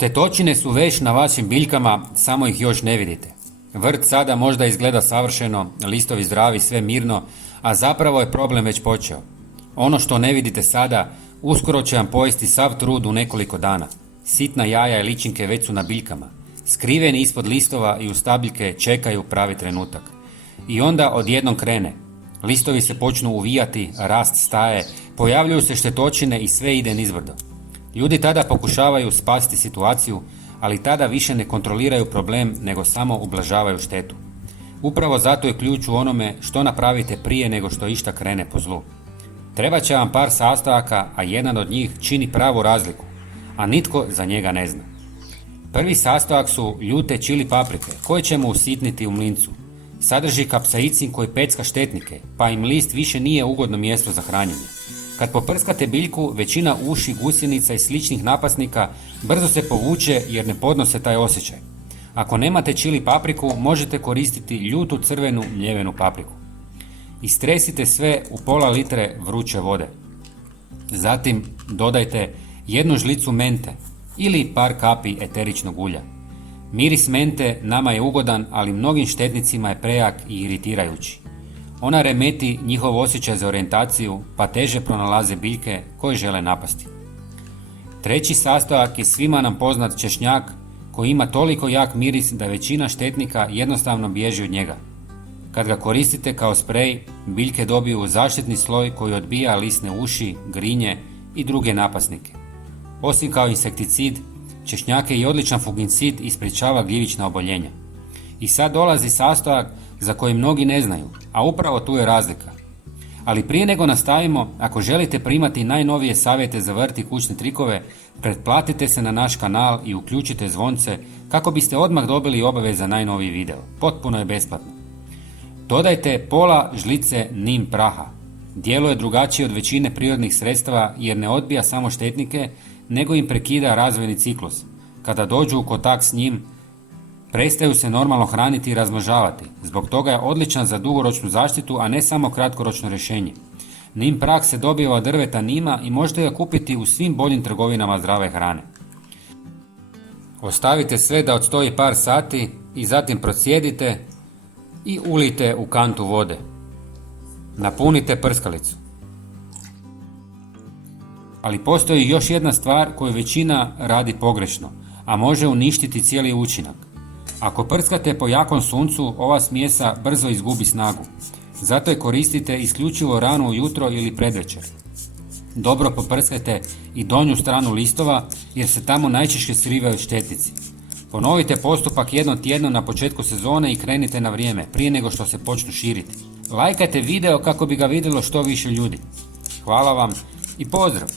Štetočine su već na vašim biljkama, samo ih još ne vidite. Vrt sada možda izgleda savršeno, listovi zdravi, sve mirno, a zapravo je problem već počeo. Ono što ne vidite sada, uskoro će vam pojesti sav trud u nekoliko dana. Sitna jaja i ličinke već su na biljkama. Skriveni ispod listova i u stabiljke čekaju pravi trenutak. I onda odjednom krene. Listovi se počnu uvijati, rast staje, pojavljuju se štetočine i sve ide nizbrdo. Ljudi tada pokušavaju spasiti situaciju, ali tada više ne kontroliraju problem, nego samo ublažavaju štetu. Upravo zato je ključ u onome što napravite prije nego što išta krene po zlu. Treba će vam par sastojaka, a jedan od njih čini pravu razliku, a nitko za njega ne zna. Prvi sastojak su ljute čili paprike, koje ćemo usitniti u mlincu. Sadrži kapsaicin koji pecka štetnike, pa im list više nije ugodno mjesto za hranjenje. Kad poprskate biljku, većina uši, gusjenica i sličnih napasnika brzo se povuče jer ne podnose taj osjećaj. Ako nemate čili papriku, možete koristiti ljutu crvenu mljevenu papriku. Istresite sve u pola litre vruće vode. Zatim dodajte 1 žlicu mente ili par kapi eteričnog ulja. Miris mente nama je ugodan, ali mnogim štetnicima je prejak i iritirajući. Ona remeti njihov osjećaj za orijentaciju, pa teže pronalaze biljke koje žele napasti. Treći sastojak je svima nam poznat češnjak koji ima toliko jak miris da većina štetnika jednostavno bježi od njega. Kad ga koristite kao sprej, biljke dobiju zaštitni sloj koji odbija lisne uši, grinje i druge napasnike. Osim kao insekticid, češnjak je i odličan fungicid i sprječava gljivična oboljenja. I sad dolazi sastojak za koji mnogi ne znaju, a upravo tu je razlika. Ali prije nego nastavimo, ako želite primati najnovije savjete za vrt i kućne trikove, pretplatite se na naš kanal i uključite zvonce kako biste odmah dobili obavijest za najnoviji video. Potpuno je besplatno. Dodajte pola žlice nim praha. Djeluje drugačije od većine prirodnih sredstava jer ne odbija samo štetnike, nego im prekida razvojni ciklus. Kada dođu u kontakt s njim, prestaju se normalno hraniti i razmnožavati. Zbog toga je odličan za dugoročnu zaštitu, a ne samo kratkoročno rješenje. Nim prah se dobiva od drveta nima i možete ga kupiti u svim boljim trgovinama zdrave hrane. Ostavite sve da odstoji par sati i zatim procijedite i ulijte u kantu vode. Napunite prskalicu. Ali postoji još jedna stvar koju većina radi pogrešno, a može uništiti cijeli učinak. Ako prskate po jakom suncu, ova smjesa brzo izgubi snagu. Zato je koristite isključivo rano ujutro ili predvečer. Dobro poprskajte i donju stranu listova jer se tamo najčešće skrivaju štetnici. Ponovite postupak jednom tjedno na početku sezone i krenite na vrijeme, prije nego što se počnu širiti. Lajkajte video kako bi ga vidjelo što više ljudi. Hvala vam i pozdrav!